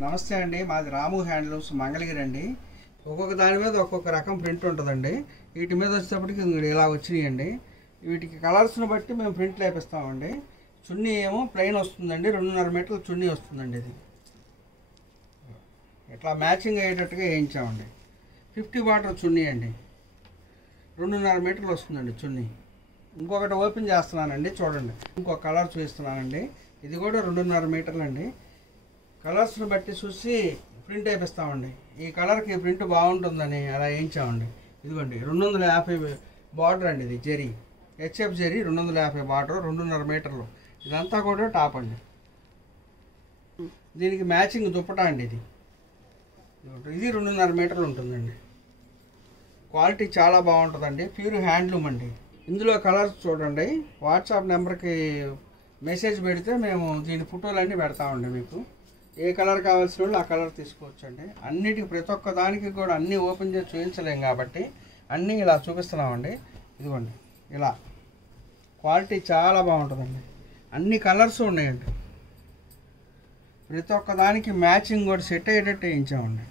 నమస్తే అండి, మాది రాము హ్యాండ్లూమ్స్ మంగళగిరి అండి. ఒక్కొక్క దాని మీద ఒక్కొక్క రకం ప్రింట్ ఉంటుందండి. వీటి మీద వచ్చేటప్పటికి ఇలా వచ్చినాయండి. వీటికి కలర్స్ని బట్టి మేము ప్రింట్ లేపిస్తామండి. చున్నీ ఏమో ప్లెయిన్ వస్తుందండి, 2.5 మీటర్ల చున్నీ వస్తుందండి. ఇది ఇట్లా మ్యాచింగ్ అయ్యేటట్టుగా వేయించామండి. 50 బార్డర్ చున్నీ అండి, 2.5 మీటర్లు వస్తుందండి చున్నీ. ఇంకొకటి ఓపెన్ చేస్తున్నానండి, చూడండి. ఇంకొక కలర్ చూపిస్తున్నానండి. ఇది కూడా 2.5 మీటర్లు అండి. కలర్స్ని బట్టి చూసి ప్రింట్ వేపిస్తామండి. ఈ కలర్కి ప్రింట్ బాగుంటుందని అలా వేయించామండి. ఇదిగోండి 250 బార్డర్ అండి. ఇది జరీ, హెచ్ఎఫ్ జరీ, 250 బార్డర్, 2.5 మీటర్లు. ఇదంతా కూడా టాప్ అండి. దీనికి మ్యాచింగ్ దుప్పటా అండి. ఇది 2.5 మీటర్లు ఉంటుందండి. క్వాలిటీ చాలా బాగుంటుందండి. ప్యూర్ హ్యాండ్లూమ్ అండి. ఇందులో కలర్స్ చూడండి. వాట్సాప్ నెంబర్కి మెసేజ్ పెడితే మేము దీని ఫోటోలన్నీ పెడతామండి. మీకు ఏ కలర్ కావాల్సిన వాళ్ళు ఆ కలర్ తీసుకోవచ్చండి. అన్నిటికి ప్రతి ఒక్క దానికి కూడా అన్నీ ఓపెన్ చేసి చూపించలేం కాబట్టి అన్నీ ఇలా చూపిస్తున్నామండి. ఇదిగోండి, ఇలా క్వాలిటీ చాలా బాగుంటుందండి. అన్ని కలర్స్ ఉన్నాయండి. ప్రతి ఒక్క దానికి మ్యాచింగ్ కూడా సెట్ అయ్యేటట్టు వేయించామండి.